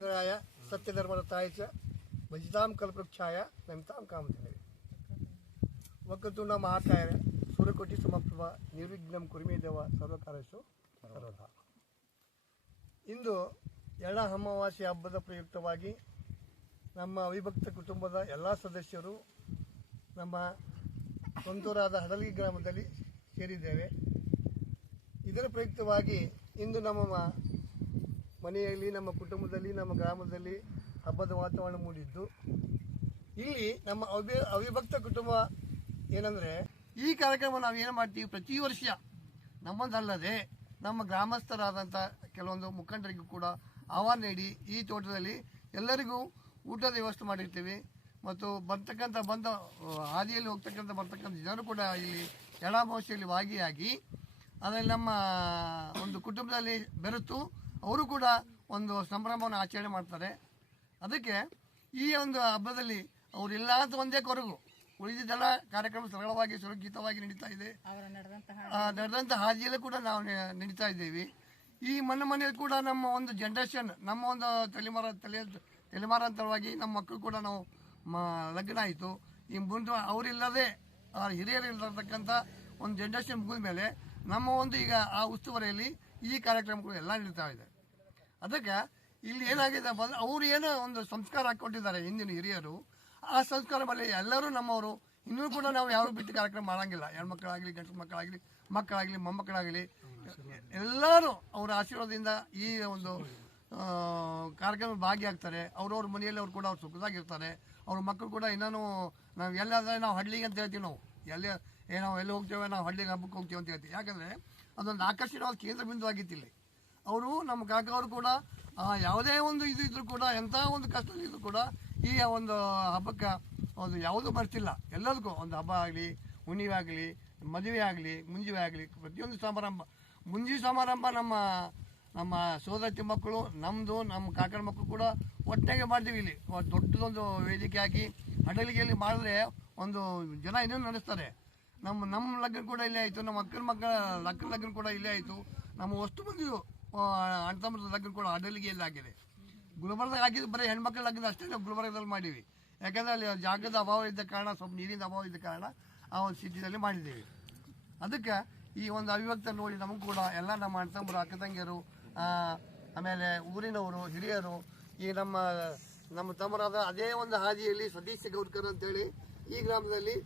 सत्यधर्मरताय च भजतां कल्पवृक्षाय नमितां कामधेनवे वक्रतुंड महाकाय सूर्यकोटि समप्रभ निर्विघ्नं कुरुमे देव ಸರ್ವಕಾರ್ಯೇಷು ಸರ್ವದಾ. ಇಂದು ಎಳ ಅಮಾವಾಸ್ಯೆ ಹಬ್ಬದ ಪ್ರಯುಕ್ತವಾಗಿ ನಮ್ಮ ಅವಿಭಕ್ತ ಕುಟುಂಬದ ಎಲ್ಲ ಸದಸ್ಯರು ನಮ್ಮ ಸ್ವಂತೂರಾದ ಹಡಲಗಿ ಗ್ರಾಮದಲ್ಲಿ ಸೇರಿದ್ದೇವೆ. ಇದರ ಪ್ರಯುಕ್ತವಾಗಿ ಇಂದು ನಮ್ಮ ಮನೆಯಲ್ಲಿ, ನಮ್ಮ ಕುಟುಂಬದಲ್ಲಿ, ನಮ್ಮ ಗ್ರಾಮದಲ್ಲಿ ಹಬ್ಬದ ವಾತಾವರಣ ಮೂಡಿದ್ದು, ಇಲ್ಲಿ ನಮ್ಮ ಅವಿಭಕ್ತ ಕುಟುಂಬ ಏನಂದರೆ, ಈ ಕಾರ್ಯಕ್ರಮ ನಾವು ಏನು ಮಾಡ್ತೀವಿ ಪ್ರತಿ ವರ್ಷ ನಮ್ಮದಲ್ಲದೆ ನಮ್ಮ ಗ್ರಾಮಸ್ಥರಾದಂಥ ಕೆಲವೊಂದು ಮುಖಂಡರಿಗೂ ಕೂಡ ಆಹ್ವಾನ ನೀಡಿ ಈ ತೋಟದಲ್ಲಿ ಎಲ್ಲರಿಗೂ ಊಟದ ವ್ಯವಸ್ಥೆ ಮಾಡಿರ್ತೀವಿ. ಮತ್ತು ಹಾದಿಯಲ್ಲಿ ಬರ್ತಕ್ಕಂಥ ಜನರು ಕೂಡ ಇಲ್ಲಿ ಎಳಾಮಾವಾಸ್ಯೆಯಲ್ಲಿ ಭಾಗಿಯಾಗಿ ಅದರಲ್ಲಿ ನಮ್ಮ ಒಂದು ಕುಟುಂಬದಲ್ಲಿ ಬೆರೆತು ಅವರು ಕೂಡ ಒಂದು ಸಂಭ್ರಮವನ್ನು ಆಚರಣೆ ಮಾಡ್ತಾರೆ. ಅದಕ್ಕೆ ಈ ಒಂದು ಹಬ್ಬದಲ್ಲಿ ಅವರಿಲ್ಲ ಅಂತ ಒಂದೇ ಕೊರಗು, ಉಳಿದಿದ್ದೆಲ್ಲ ಕಾರ್ಯಕ್ರಮ ಸರಳವಾಗಿ ಸುರಕ್ಷಿತವಾಗಿ ನಡೀತಾ ಇದೆ. ನಡೆದಂಥ ಹಾದಿಯಲ್ಲೂ ಕೂಡ ನಾವು ನಡೀತಾ ಇದ್ದೀವಿ. ಈ ಮನೆಯಲ್ಲಿ ಕೂಡ ನಮ್ಮ ಒಂದು ಜನ್ರೇಷನ್, ನಮ್ಮ ಒಂದು ತಲೆಮಾರಾಂತರವಾಗಿ ನಮ್ಮ ಮಕ್ಕಳು ಕೂಡ ನಾವು ಲಗ್ನ ಆಯಿತು. ಈ ಮುಂದೆ ಅವರಿಲ್ಲದೆ ಹಿರಿಯರು ಇಲ್ಲತಕ್ಕಂಥ ಒಂದು ಜನ್ರೇಷನ್ ಮುಗಿದ ಮೇಲೆ ನಮ್ಮ ಒಂದು ಈಗ ಆ ಉಸ್ತುವಾರಿಯಲ್ಲಿ ಈ ಕಾರ್ಯಕ್ರಮಗಳು ಎಲ್ಲ ನಡೀತಾ ಇದೆ. ಅದಕ್ಕೆ ಇಲ್ಲಿ ಏನಾಗಿದೆ ಅಂದರೆ, ಅವರು ಏನೋ ಒಂದು ಸಂಸ್ಕಾರ ಹಾಕ್ಕೊಟ್ಟಿದ್ದಾರೆ ಹಿಂದಿನ ಹಿರಿಯರು. ಆ ಸಂಸ್ಕಾರ ಮೇಲೆ ಎಲ್ಲರೂ ನಮ್ಮವರು ಇನ್ನೂ ಕೂಡ ನಾವು ಯಾರು ಬಿಟ್ಟು ಕಾರ್ಯಕ್ರಮ ಮಾಡೋಂಗಿಲ್ಲ. ಹೆಣ್ಮಕ್ಕಳಾಗಲಿ, ಗಂಡು ಮಕ್ಕಳಾಗಲಿ, ಮೊಮ್ಮಕ್ಕಳಾಗಲಿ ಎಲ್ಲರೂ ಅವರ ಆಶೀರ್ವಾದದಿಂದ ಈ ಒಂದು ಕಾರ್ಯಕ್ರಮ ಭಾಗಿಯಾಗ್ತಾರೆ. ಅವ್ರವ್ರ ಮನೆಯಲ್ಲಿ ಅವ್ರು ಕೂಡ ಅವ್ರು ಸುಖದಾಗಿರ್ತಾರೆ. ಅವ್ರ ಮಕ್ಕಳು ಕೂಡ ಇನ್ನೂ ನಾವು ಎಲ್ಲಾದರೆ ನಾವು ಹಳ್ಳಿಗೆ ಅಂತ ಹೇಳ್ತೀವಿ. ನಾವು ನಾವು ಎಲ್ಲಿ ಹೋಗ್ತೇವೆ, ನಾವು ಹಳ್ಳಿಗೆ ಹಬ್ಬಕ್ಕೆ ಹೋಗ್ತೀವಿ ಅಂತ ಹೇಳ್ತೀವಿ. ಯಾಕಂದರೆ ಅದೊಂದು ಆಕರ್ಷಣೀಯವಾದ ಕೇಂದ್ರ ಬಿಂದು ಆಗಿತ್ತು ಇಲ್ಲಿ. ಅವರು ನಮ್ಮ ಕಾಕವರು ಕೂಡ ಯಾವುದೇ ಒಂದು ಇದು ಇದ್ರೂ ಕೂಡ, ಎಂಥ ಒಂದು ಕಷ್ಟದಲ್ಲಿದ್ದರೂ ಕೂಡ ಈ ಒಂದು ಹಬ್ಬಕ್ಕೆ ಒಂದು ಯಾವುದೂ ಬರ್ತಿಲ್ಲ. ಎಲ್ಲದಕ್ಕೂ ಒಂದು ಹಬ್ಬ ಆಗಲಿ, ಹುಣ್ಣಿಮೆ ಆಗಲಿ, ಮದುವೆ ಆಗಲಿ, ಮುಂಜಿವೆ ಆಗಲಿ, ಪ್ರತಿಯೊಂದು ಸಮಾರಂಭ, ಮುಂಜಿ ಸಮಾರಂಭ ನಮ್ಮ ಸೋದರತಿ ಮಕ್ಕಳು, ನಮ್ಮದು, ನಮ್ಮ ಕಾಕರ ಮಕ್ಕಳು ಕೂಡ ಒಟ್ಟಾಗೆ ಮಾಡ್ತೀವಿ. ಇಲ್ಲಿ ದೊಡ್ಡದೊಂದು ವೇದಿಕೆ ಹಾಕಿ ಹಡಲಿಗೆಯಲ್ಲಿ ಮಾಡಿದ್ರೆ ಒಂದು ಜನ ಇನ್ನೂ ನಡೆಸ್ತಾರೆ. ನಮ್ಮ ಲಗ್ನ ಕೂಡ ಇಲ್ಲೇ ಆಯಿತು, ನಮ್ಮ ಮಕ್ಕಳ ಲಗ್ನ ಕೂಡ ಇಲ್ಲೇ ಆಯಿತು. ನಮ್ಮ ಅಷ್ಟು ಮಂದಿ ಅಣ್ಣ ತಮ್ಮದ ಲಗ್ನ ಕೂಡ ಹಡಲಿಗೆಯಲ್ಲಿ ಆಗಿದೆ. ಗುಲ್ಬರ್ಗದಾಗ ಆಗಿದ್ದು ಬರೀ ಹೆಣ್ಮಕ್ಳ ಲಗ್ನ ಅಷ್ಟೇ ನಾವು ಗುಲ್ಬರ್ಗದಲ್ಲಿ ಮಾಡೀವಿ. ಯಾಕಂದರೆ ಅಲ್ಲಿ ಜಾಗದ ಅಭಾವ ಇದ್ದ ಕಾರಣ, ಸ್ವಲ್ಪ ನೀರಿನ ಅಭಾವ ಇದ್ದ ಕಾರಣ ಆ ಒಂದು ಸಿಟಿಯಲ್ಲಿ ಮಾಡಿದ್ದೀವಿ. ಅದಕ್ಕೆ ಈ ಒಂದು ಅವಿಭಕ್ತ ನೋಡಿ ನಮಗೂ ಕೂಡ ಎಲ್ಲ ನಮ್ಮ ಅಣ್ಣ ತಮ್ಮರು, ಅಕ್ಕ ತಂಗಿಯರು, ಆಮೇಲೆ ಊರಿನವರು, ಹಿರಿಯರು, ಈ ನಮ್ಮ ತಮ್ಮರಾದ ಅದೇ ಒಂದು ಹಾದಿಯಲ್ಲಿ ಸತೀಶ್ ಗೌಡ್ಕರ್ ಅಂತೇಳಿ ಈ ಗ್ರಾಮದಲ್ಲಿ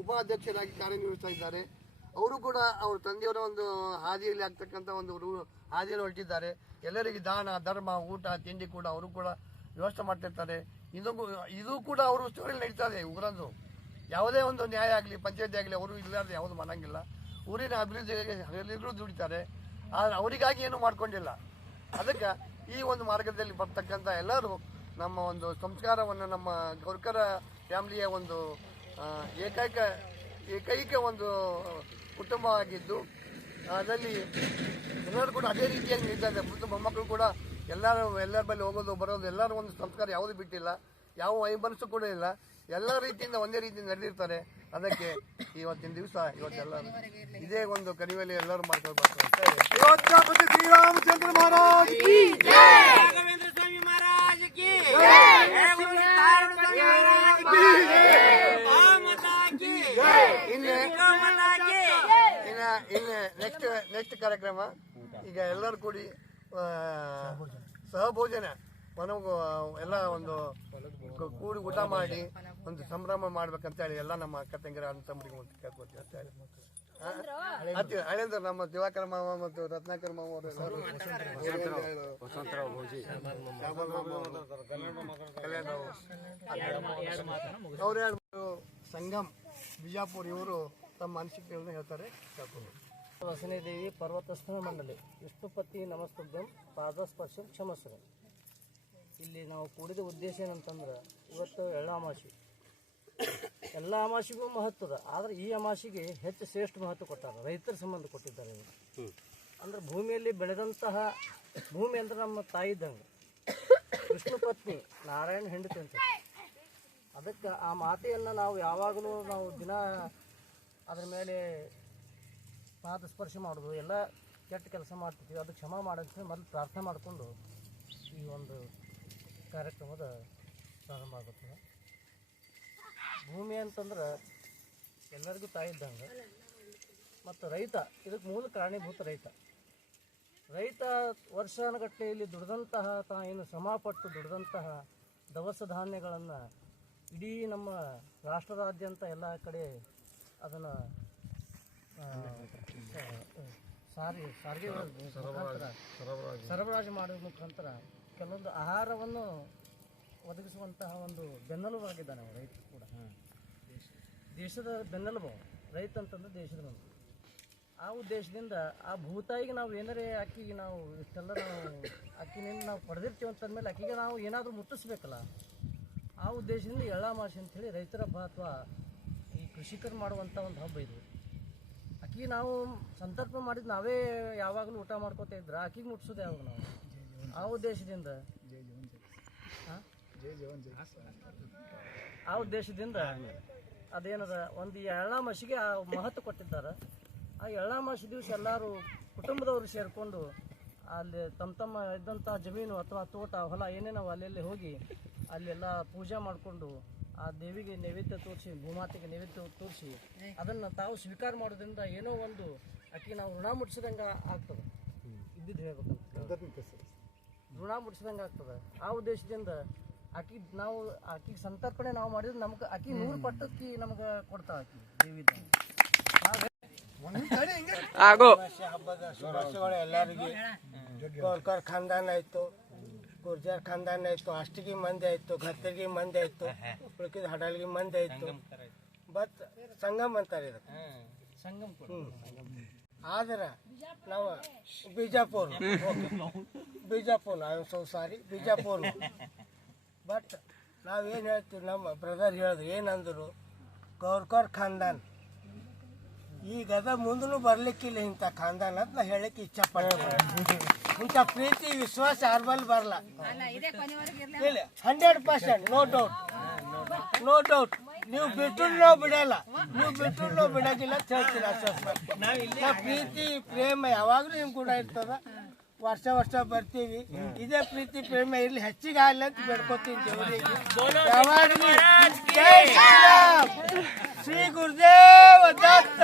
ಉಪಾಧ್ಯಕ್ಷರಾಗಿ ಕಾರ್ಯನಿರ್ವಹಿಸ್ತಾ ಇದ್ದಾರೆ. ಅವರು ಕೂಡ ಅವ್ರ ತಂದೆಯವರ ಒಂದು ಹಾದಿಯಲ್ಲಿ ಆಗ್ತಕ್ಕಂಥ ಒಂದು ಹಾದಿಯಲ್ಲಿ ಹೊರಟಿದ್ದಾರೆ. ಎಲ್ಲರಿಗೆ ದಾನ, ಧರ್ಮ, ಊಟ, ತಿಂಡಿ ಕೂಡ ಅವರು ಕೂಡ ವ್ಯವಸ್ಥೆ ಮಾಡ್ತಿರ್ತಾರೆ. ಇದು ಕೂಡ ಅವರು ಸ್ಟೋರಿಯಲ್ಲಿ ನಡೀತಾ ಇದೆ. ಊರಂದು ಯಾವುದೇ ಒಂದು ನ್ಯಾಯ ಆಗಲಿ, ಪಂಚಾಯತಿ ಆಗಲಿ, ಅವರು ಇಲ್ಲಾರ್ದು ಯಾವುದು ಮಾಡಂಗಿಲ್ಲ. ಊರಿನ ಅಭಿವೃದ್ಧಿಗೆ ಎಲ್ಲರೂ ದುಡಿತಾರೆ. ಆದರೆ ಅವರಿಗಾಗಿ ಏನೂ ಮಾಡ್ಕೊಂಡಿಲ್ಲ. ಅದಕ್ಕೆ ಈ ಒಂದು ಮಾರ್ಗದಲ್ಲಿ ಬರ್ತಕ್ಕಂಥ ಎಲ್ಲರೂ ನಮ್ಮ ಒಂದು ಸಂಸ್ಕಾರವನ್ನು, ನಮ್ಮ ಗೌರ್ಕರ ಫ್ಯಾಮಿಲಿಯ ಒಂದು ಏಕೈಕ ಒಂದು ಕುಟುಂಬ ಆಗಿದ್ದು, ಅದರಲ್ಲಿ ಎಲ್ಲರೂ ಕೂಡ ಅದೇ ರೀತಿಯಾಗಿ ನಡೀತಾ ಇದೆ. ಮತ್ತು ಮೊಮ್ಮಕ್ಕಳು ಕೂಡ ಎಲ್ಲರ ಬಳಿ ಹೋಗೋದು ಬರೋದು, ಎಲ್ಲರೂ ಒಂದು ಸಂಸ್ಕಾರ ಯಾವುದೂ ಬಿಟ್ಟಿಲ್ಲ, ಯಾವ ವೈಮನಸ್ಸು ಕೂಡ ಇಲ್ಲ. ಎಲ್ಲ ರೀತಿಯಿಂದ ಒಂದೇ ರೀತಿಯಿಂದ ನಡೆದಿರ್ತಾರೆ. ಅದಕ್ಕೆ ಇವತ್ತಿನ ದಿವಸ ಇವತ್ತೆಲ್ಲ ಇದೇ ಒಂದು ಕಣಿವೆಯಲ್ಲಿ ಎಲ್ಲರೂ ಮಾಡ್ಕೊಳ್ಬೇಕು ಅಂತ ಹೇಳಿ ಛತ್ರಪತಿ ಶ್ರೀರಾಮಚಂದ್ರ ಮಹಾರಾಜ್ ಕಿ ಜೈ, ರಾಘವೇಂದ್ರ ಸ್ವಾಮಿ ಮಹಾರಾಜ್ ಕಿ ಜೈ, ಇನ್ನು ನೆಕ್ಸ್ಟ್ ಕಾರ್ಯಕ್ರಮ ಈಗ ಎಲ್ಲರೂ ಕೂಡಿ ಸಹಭೋಜನ ಮನವು ಎಲ್ಲ ಒಂದು ಕೂಡಿ ಊಟ ಮಾಡಿ ಒಂದು ಸಂಭ್ರಮ ಮಾಡ್ಬೇಕಂತ ಹೇಳಿ ಎಲ್ಲ ನಮ್ಮ ಅಕ್ಕ ತಂಗಿರ ಅಣ್ಣ ತಮ್ಮರಿಗೆ ಒಂದು ಕೇಳ್ಕೊತೀವಿ ಅಂತ ಹೇಳಿ ಹಳೇಂದ್ರ ನಮ್ಮ ದಿವಾಕರ ಮಾವ ಮತ್ತು ರತ್ನಾಕರ ಮಾವ ಅವರು ಸಂಗಮ್ ಬಿಜಾಪುರ ಇವರು ತಮ್ಮ ಅನಿಸಿಕೆಗಳನ್ನ ಹೇಳ್ತಾರೆ. ವಸನೇದೇವಿ ಪರ್ವತಸ್ಥಳ ಮಂಡಳಿ ವಿಷ್ಣುಪತಿ ನಮಸ್ತುಭ್ಯಂ ಪಾದಸ್ಪರ್ಶಂ ಕ್ಷಮಸ್ವರ. ಇಲ್ಲಿ ನಾವು ಕೂಡಿದ ಉದ್ದೇಶ ಏನಂತಂದ್ರೆ, ಇವತ್ತು ಎಳ್ಳಾಮಾಸಿ, ಎಲ್ಲ ಅಮಾಸಿಗೂ ಮಹತ್ವದ, ಆದರೆ ಈ ಅಮಾಸಿಗೆ ಹೆಚ್ಚು ಶ್ರೇಷ್ಠ ಮಹತ್ವ ಕೊಟ್ಟಾರೆ. ರೈತರ ಸಂಬಂಧ ಕೊಟ್ಟಿದ್ದಾರೆ. ಅಂದರೆ ಭೂಮಿಯಲ್ಲಿ ಬೆಳೆದಂತಹ ಭೂಮಿ ಅಂದ್ರೆ ನಮ್ಮ ತಾಯಿ ಇದ್ದಂಗೆ, ವಿಷ್ಣು ಪತ್ನಿ ನಾರಾಯಣ ಹೆಂಡತಿ ಅಂತ. ಅದಕ್ಕೆ ಆ ಮಾತೆಯನ್ನು ನಾವು ಯಾವಾಗಲೂ ದಿನ ಅದರ ಮೇಲೆ ಪಾದ ಸ್ಪರ್ಶ ಮಾಡೋದು, ಎಲ್ಲ ಕೆಟ್ಟ ಕೆಲಸ ಮಾಡ್ತಿದ್ವಿ ಅದು ಕ್ಷಮಾ ಮಾಡೋಕ್ಕೆ ಮೊದಲು ಪ್ರಾರ್ಥನೆ ಮಾಡಿಕೊಂಡು ಈ ಒಂದು ಕಾರ್ಯಕ್ರಮದ ಪ್ರಾರಂಭ ಆಗುತ್ತದೆ. ಭೂಮಿ ಅಂತಂದ್ರೆ ಎಲ್ಲರಿಗೂ ತಾಯಿ ಇದ್ದಂಗೆ, ಮತ್ತು ರೈತ ಇದಕ್ಕೆ ಮೂಲ ಕಾರಣೀಭೂತ ರೈತ ವರ್ಷಾನುಗಟ್ಟಲೆ ಇಲ್ಲಿ ದುಡಿದಂತಹ ಏನು ಶ್ರಮಪಟ್ಟು ದುಡಿದಂತಹ ದವಸ ಧಾನ್ಯಗಳನ್ನು ಇಡೀ ನಮ್ಮ ರಾಷ್ಟ್ರದಾದ್ಯಂತ ಎಲ್ಲ ಕಡೆ ಅದನ್ನು ಸರಬರಾಜು ಮಾಡೋದ್ರ ಮುಖಾಂತರ ಕೆಲವೊಂದು ಆಹಾರವನ್ನು ಒದಗಿಸುವಂತಹ ಒಂದು ಬೆನ್ನೆಲುಬಾಗಿದ್ದಾನೆ ರೈತ ಕೂಡ. ದೇಶದ ಬೆನ್ನೆಲುಬು ರೈತ ಅಂತಂದ್ರೆ ದೇಶದ ಬೆನ್ನೆಲುಬು. ಆ ಉದ್ದೇಶದಿಂದ ಆ ಭೂತಾಯಿಗೆ ನಾವು ಏನಾರೇ ಅಕ್ಕಿಗೆ ನಾವು ಇಷ್ಟೆಲ್ಲ ನಾವು ಅಕ್ಕಿನಿಂದ ನಾವು ಪಡೆದಿರ್ತೀವಿ ಅಂತಂದ್ಮೇಲೆ ಅಕ್ಕಿಗೆ ನಾವು ಏನಾದರೂ ಮುಟ್ಟಿಸ್ಬೇಕಲ್ಲ. ಆ ಉದ್ದೇಶದಿಂದ ಎಳ್ಳಾಮಾಸೆ ಅಂಥೇಳಿ ರೈತರ ಹಬ್ಬ ಅಥವಾ ಈ ಕೃಷಿಕರು ಮಾಡುವಂಥ ಒಂದು ಹಬ್ಬ ಇದು. ಅಕ್ಕಿ ನಾವು ಸಂತರ್ಪಣೆ ಮಾಡಿದ್ದು ನಾವೇ ಯಾವಾಗಲೂ ಊಟ ಮಾಡ್ಕೋತಾ ಇದ್ರೆ ಅಕ್ಕಿಗೆ ಮುಟ್ಟಿಸೋದು ಯಾವಾಗ ನಾವು ಆ ಉದ್ದೇಶದಿಂದ ಅದೇನದ ಒಂದು ಎಳ್ಳಾಮಾಸಿಗೆ ಆ ಮಹತ್ವ ಕೊಟ್ಟಿದ್ದಾರೆ. ಆ ಎಳ್ಳಾಮಾಸಿ ದಿವಸ ಎಲ್ಲರೂ ಕುಟುಂಬದವರು ಸೇರಿಕೊಂಡು ಅಲ್ಲಿ ತಮ್ಮ ಇದ್ದಂಥ ಜಮೀನು ಅಥವಾ ತೋಟ ಹೊಲ ಏನೇನೋ ಅಲ್ಲೆಲ್ಲಿ ಹೋಗಿ ಅಲ್ಲೆಲ್ಲ ಪೂಜೆ ಮಾಡಿಕೊಂಡು ಆ ದೇವಿಗೆ ನೈವೇದ್ಯ ತೋರಿಸಿ, ಭೂಮಾತೆಗೆ ನೈವೇದ್ಯ ತೋರಿಸಿ ಅದನ್ನು ತಾವು ಸ್ವೀಕಾರ ಮಾಡೋದ್ರಿಂದ ಏನೋ ಒಂದು ಅಕ್ಕಿ ನಾವು ಋಣ ಮುಟ್ಟಿಸಿದಂಗೆ ಆಗ್ತದೆ. ಇದ್ದಿದ್ದು ಹೇಳ್ಬೇಕಂತ ಋಣ ಮುಟ್ಟಿಸಿದಂಗೆ ಆಗ್ತದೆ. ಆ ಉದ್ದೇಶದಿಂದ ಅಕ್ಕಿಗೆ ಸಂತರ್ಪಣೆ ನಾವು ಮಾಡಿದ್ರೆ ನಮ್ಗೆ ಅಕ್ಕಿ 100 ಪಟ್ಟಕ್ಕಿ ನಮ್ಗೆ ಕೊಡ್ತಾಳೆ ಅಕ್ಕಿ ದೇವಿದ. ಹಬ್ಬದ ಶುಭಾಶಯಗಳು ಎಲ್ಲರಿಗೆ. ಗೋಲ್ಕರ್ ಖಾನ್ದಾನ್ ಆಯಿತು, ಗುರ್ಜರ್ ಖಾನ್ದಾನ್ ಆಯಿತು, ಅಷ್ಟಿಗೆ ಮಂದಿ ಆಯಿತು, ಗತ್ತರಿಗೆ ಮಂದಿ ಆಯಿತು, ಉಳ್ಕಿದ ಹಡಲ್ಗಿ ಮಂದಿ ಆಯಿತು. ಬಟ್ ಸಂಗಮ್ ಅಂತಾರೆ ಇದಕ್ಕೆ. ಆದ್ರೆ ನಾವು Bijapur I am so sorry Bijapur. But ನಾವೇನು ಹೇಳ್ತೀವಿ, ನಮ್ಮ ಬ್ರದರ್ ಹೇಳಿದ್ರು ಏನಂದ್ರು, ಗೌರ್ಕರ್ ಖಾನ್ದಾನ್ ಈಗದ ಮುಂದೂ ಬರ್ಲಿಕ್ಕಿಲ್ಲ ಇಂಥ ಖಾನ್ದಾನ್ ಅಂತ ನಾ ಹೇಳಕ್ಕೆ ಇಚ್ಛೆ ಪಡ್ತೀನಿ. ಇಂಥ ಪ್ರೀತಿ ವಿಶ್ವಾಸ ಯಾರ್ಬಲ್ಲಿ ಬರಲ್ಲ. 100%, ನೋ ಡೌಟ್. ನೀವು ಬಿಟ್ಟರು ನಾವು ಬಿಡಲ್ಲ, ಬಿಡೋದಿಲ್ಲ ಅಂತ ಹೇಳ್ತೀನಿ. ಆಶ್ವಾಸ ಪ್ರೀತಿ ಪ್ರೇಮ ಯಾವಾಗಲೂ ನಿಮ್ ಕೂಡ ಇರ್ತದ. ವರ್ಷ ಬರ್ತೀವಿ. ಇದೇ ಪ್ರೀತಿ ಪ್ರೇಮ ಇರ್ಲಿ, ಹೆಚ್ಚಿಗೆ ಆಗಲಿ ಅಂತ ಬೇಡ್ಕೊತೀನಿ ದೇವರಿಗೆ. ಯಾವಾಗಲೂ ಜೈ ಶ್ರೀರಾಮ್, ಶ್ರೀ ಗುರುದೇವ ದತ್ತ.